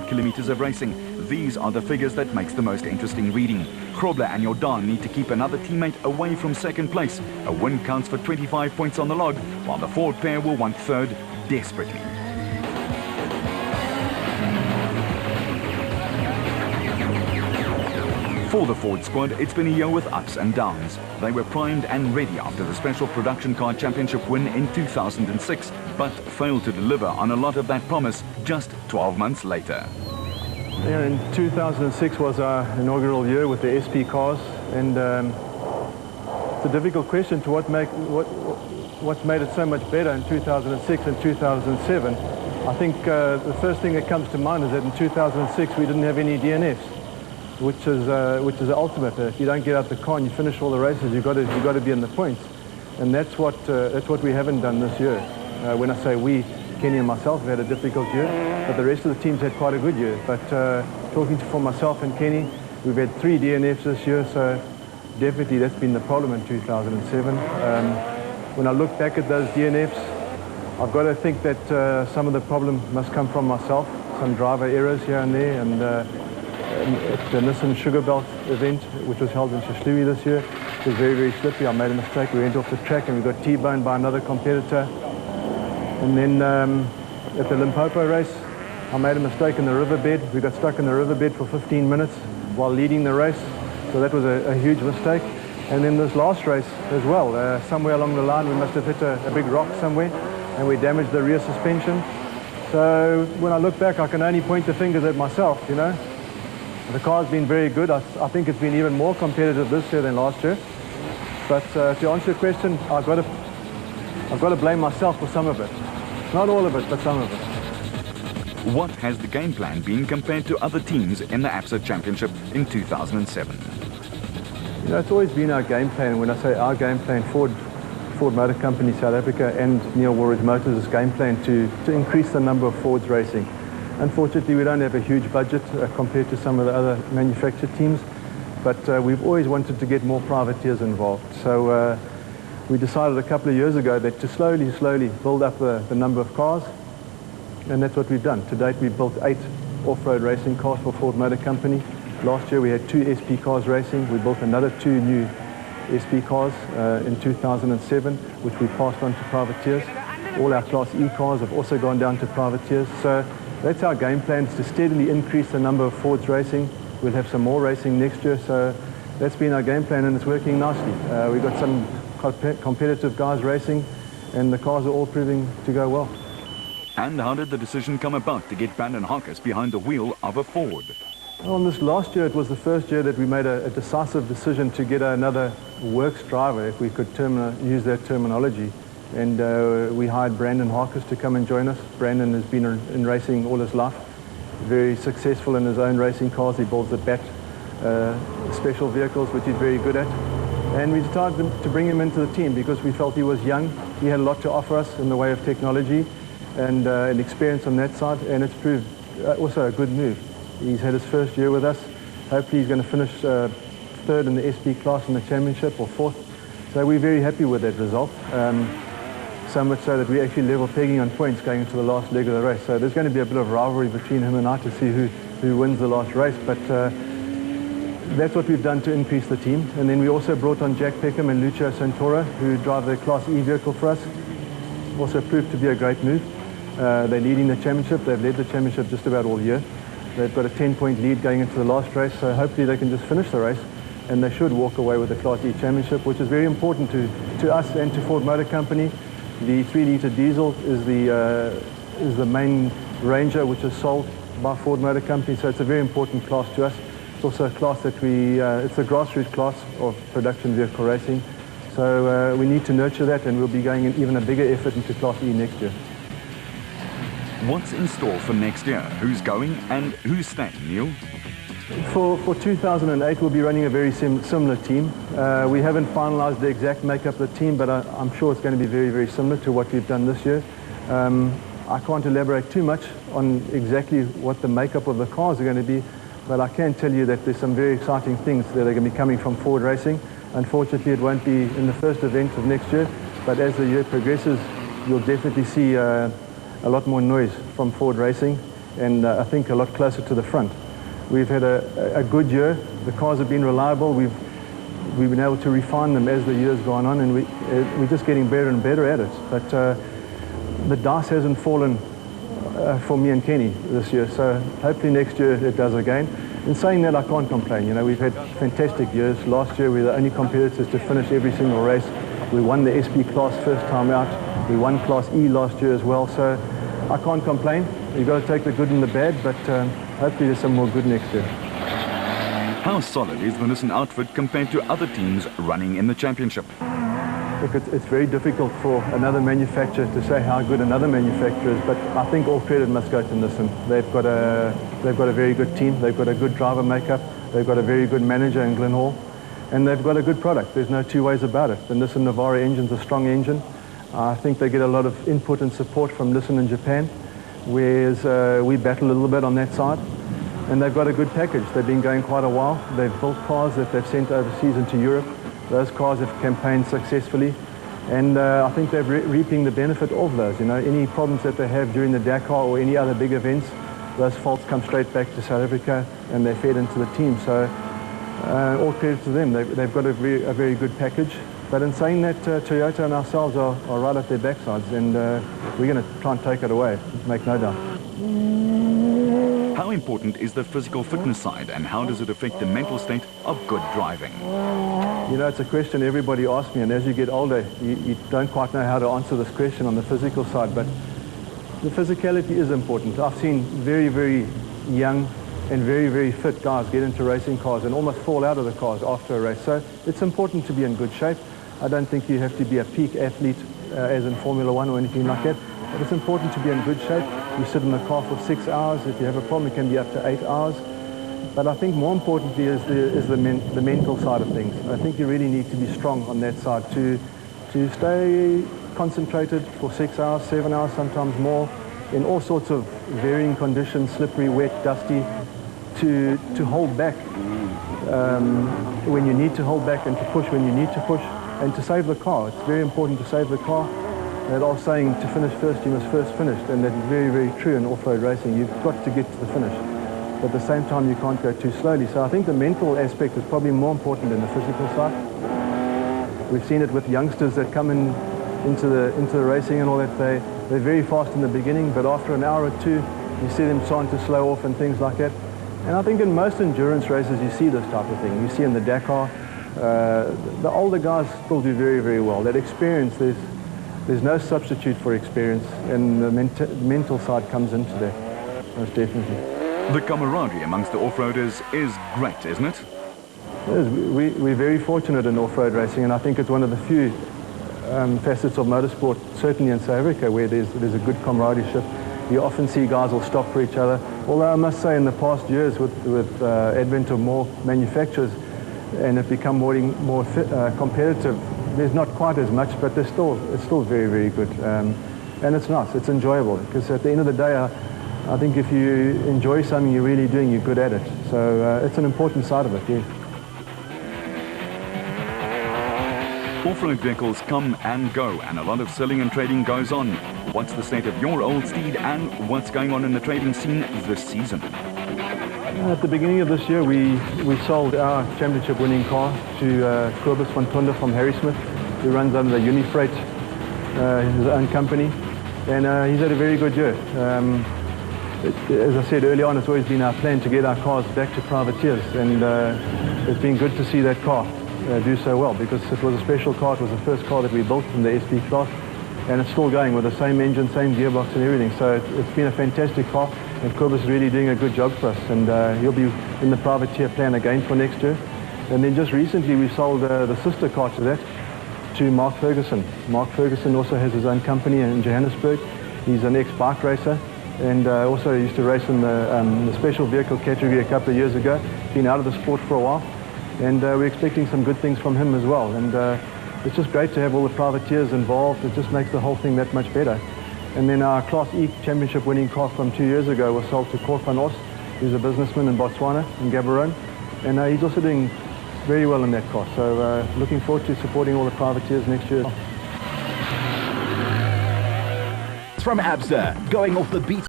kilometers of racing. These are the figures that makes the most interesting reading. Grobler and Jordan need to keep another teammate away from second place. A win counts for 25 points on the log, while the Ford pair will want third desperately. For the Ford squad, it's been a year with ups and downs. They were primed and ready after the Special Production Car Championship win in 2006, but failed to deliver on a lot of that promise just 12 months later. Yeah, in 2006 was our inaugural year with the SP cars, and it's a difficult question to what's made it so much better in 2006 and 2007. I think the first thing that comes to mind is that in 2006 we didn't have any DNFs. Which is the ultimate. If you don't get out the car and you finish all the races, you've got to be in the points, and that's what we haven't done this year. When I say we, Kenny and myself have had a difficult year, but the rest of the teams had quite a good year. But talking for myself and Kenny, we've had 3 DNFs this year, so definitely that's been the problem in 2007. When I look back at those DNFs, I've got to think that some of the problem must come from myself, some driver errors here and there, and at the Nissan Sugar Belt event, which was held in Shishlui this year, it was very, very slippy. I made a mistake. We went off the track and we got T-boned by another competitor. And then at the Limpopo race, I made a mistake in the riverbed. We got stuck in the riverbed for 15 minutes while leading the race. So that was a huge mistake. And then this last race as well, somewhere along the line we must have hit a big rock somewhere and we damaged the rear suspension. So when I look back, I can only point the fingers at myself, you know. The car's been very good. I think it's been even more competitive this year than last year. But to answer your question, I've got to blame myself for some of it. Not all of it, but some of it. What has the game plan been compared to other teams in the ABSA Championship in 2007? You know, it's always been our game plan. When I say our game plan, Ford Motor Company South Africa and Neil Woolridge Motors' game plan to increase the number of Fords racing. Unfortunately, we don't have a huge budget compared to some of the other manufactured teams, but we've always wanted to get more privateers involved. So we decided a couple of years ago that to slowly build up the number of cars, and that's what we've done. To date, we've built 8 off-road racing cars for Ford Motor Company. Last year, we had 2 SP cars racing. We built another 2 new SP cars in 2007, which we passed on to privateers. All our Class E cars have also gone down to privateers. So that's our game plan, is to steadily increase the number of Fords racing. We'll have some more racing next year, so that's been our game plan and it's working nicely. We've got some competitive guys racing and the cars are all proving to go well. And how did the decision come about to get Brandon Harkis behind the wheel of a Ford? Well, this last year, it was the first year that we made a decisive decision to get another works driver, if we could use that terminology. And we hired Brandon Harkis to come and join us. Brandon has been in racing all his life, very successful in his own racing cars. He builds the BAT special vehicles, which he's very good at. And we decided to bring him into the team because we felt he was young. He had a lot to offer us in the way of technology and experience on that side, and it's proved also a good move. He's had his first year with us. Hopefully he's going to finish 3rd in the SP class in the championship, or 4th. So we're very happy with that result. So much so that we actually level pegging on points going into the last leg of the race. So there's going to be a bit of rivalry between him and I to see who wins the last race. But that's what we've done to increase the team. And then we also brought on Jack Peckham and Lucio Santoro, who drive the Class E vehicle for us. Also proved to be a great move. They're leading the championship. They've led the championship just about all year. They've got a 10-point lead going into the last race. So hopefully they can just finish the race. And they should walk away with the Class E championship, which is very important to us and to Ford Motor Company. The 3-litre diesel is the main Ranger, which is sold by Ford Motor Company, so it's a very important class to us. It's also a class that it's a grassroots class of production vehicle racing. So we need to nurture that, and we'll be going in even a bigger effort into Class E next year. What's in store for next year? Who's going and who's staying, Neil? For 2008, we'll be running a very similar team. We haven't finalized the exact makeup of the team, but I'm sure it's going to be very, very similar to what we've done this year. I can't elaborate too much on exactly what the makeup of the cars are going to be, but I can tell you that there's some very exciting things that are going to be coming from Ford Racing. Unfortunately, it won't be in the first event of next year, but as the year progresses, you'll definitely see a lot more noise from Ford Racing. and I think a lot closer to the front. We've had a good year. The cars have been reliable. We've been able to refine them as the year's gone on, and we're just getting better and better at it. But the dice hasn't fallen for me and Kenny this year, so hopefully next year it does again. In saying that, I can't complain. You know, we've had fantastic years. Last year we were the only competitors to finish every single race. We won the SP class first time out. We won Class E last year as well, so I can't complain. You've got to take the good and the bad, but hopefully there's some more good next year. How solid is the Nissan outfit compared to other teams running in the championship? Look, it's very difficult for another manufacturer to say how good another manufacturer is, but I think all credit must go to Nissan. They've got a very good team. They've got a good driver makeup. They've got a very good manager in Glenn Hall, and they've got a good product. There's no two ways about it. The Nissan Navara engine's a strong engine. I think they get a lot of input and support from Nissan in Japan, whereas we battle a little bit on that side. And they've got a good package. They've been going quite a while. They've built cars that they've sent overseas into Europe. Those cars have campaigned successfully, and I think they're reaping the benefit of those. You know, any problems that they have during the Dakar or any other big events, those faults come straight back to South Africa, and they're fed into the team. So all credit to them. They've got a very good package. But in saying that, Toyota and ourselves are right at their backsides, and we're going to try and take it away, make no doubt. How important is the physical fitness side, and how does it affect the mental state of good driving? You know, it's a question everybody asks me, and as you get older, you don't quite know how to answer this question on the physical side, but the physicality is important. I've seen very, very young and very, very fit guys get into racing cars and almost fall out of the cars after a race. So it's important to be in good shape. I don't think you have to be a peak athlete as in Formula One or anything like that. But it's important to be in good shape. You sit in the car for 6 hours. If you have a problem, it can be up to 8 hours. But I think more importantly is the mental side of things. I think you really need to be strong on that side to stay concentrated for 6 hours, 7 hours, sometimes more, in all sorts of varying conditions, slippery, wet, dusty, to hold back when you need to hold back and to push when you need to push, and to save the car. It's very important to save the car. That old saying, to finish first, you must first finish, and that's very, very true in off-road racing. You've got to get to the finish. But at the same time, you can't go too slowly. So I think the mental aspect is probably more important than the physical side. We've seen it with youngsters that come into the racing and all that. They're very fast in the beginning, but after an hour or two, you see them starting to slow off and things like that. And I think in most endurance races, you see this type of thing. You see in the Dakar, the older guys still do very, very well. That experience, there's no substitute for experience, and the mental side comes into that, most definitely. The camaraderie amongst the off-roaders is great, isn't it? We're very fortunate in off-road racing, and I think it's one of the few facets of motorsport, certainly in South Africa, where there's a good camaraderie. You often see guys will stop for each other. Although I must say in the past years with advent of more manufacturers and it become more competitive, there's not quite as much, but it's still very, very good. And it's nice, it's enjoyable, because at the end of the day, I think if you enjoy something you're really doing, you're good at it. So it's an important side of it, yes. Off-road vehicles come and go, and a lot of selling and trading goes on. What's the state of your old steed, and what's going on in the trading scene this season? At the beginning of this year, we sold our championship-winning car to Cobus van Tonde from Harrismith, who runs under the Unifreight, his own company, and he's had a very good year. As I said earlier on, it's always been our plan to get our cars back to privateers, and it's been good to see that car do so well, because it was a special car. It was the first car that we built in the SP class, and it's still going with the same engine, same gearbox and everything. So it's been a fantastic car, and Cobus is really doing a good job for us, and he'll be in the privateer plan again for next year. And then just recently we sold the sister car to that, to Mark Ferguson. Mark Ferguson also has his own company in Johannesburg. He's an ex-bike racer, and also used to race in the special vehicle category a couple of years ago. Been out of the sport for a while, and we're expecting some good things from him as well. And it's just great to have all the privateers involved. It just makes the whole thing that much better. And then our Class E championship winning car from 2 years ago was sold to Cor van Os, who's a businessman in Botswana, in Gaborone, and he's also doing very well in that car. So looking forward to supporting all the privateers next year. From ABSA, going off the beat.